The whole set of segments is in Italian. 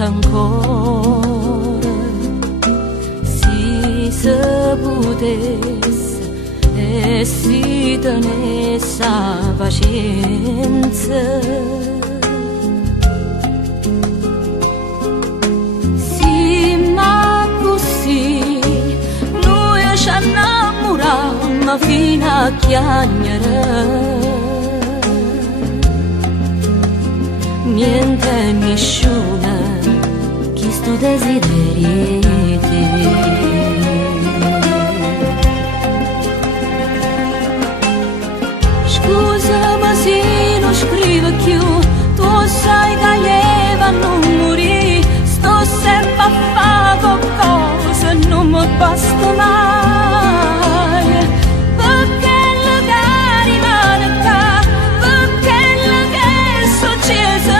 volta ancora si potesse e si tenesse pazienza, sì, ma così noi ci innamorammo fino a chiagnere. Niente nessuno chi sto desideri te. Scusami se non scrivo più, tu sai che io non morì, sto sempre a fare qualcosa, non mi basta mai, perché la cari manca, perché la che è successa.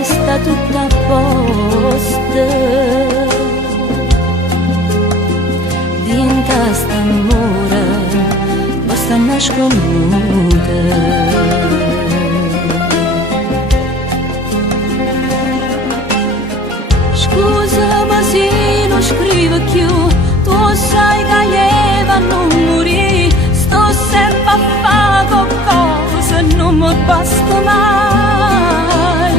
Sta tutta a posto, dinta st'amore basta nasconuta. Scusami se non scrivo più, tu sai che io non morì, sto sempre a fare qualcosa, non mi basta mai,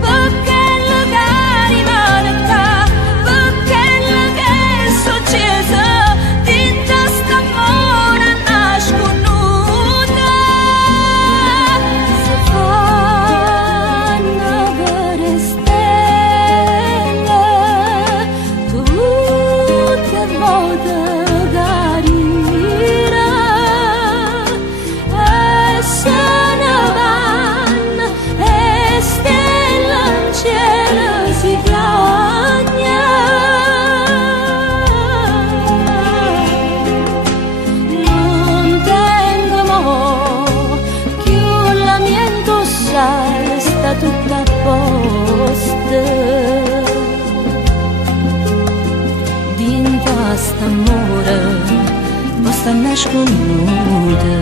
perché la cari manca, perché la che è successa, dinta st'amore nasconuta. Si fanno vedere stelle tutte volte carina, e se ne vanno e stelle in cielo si piagna. Non tengo mo più la mia indossare, sta tutta a posto, dinta st'amore basta nasconuta.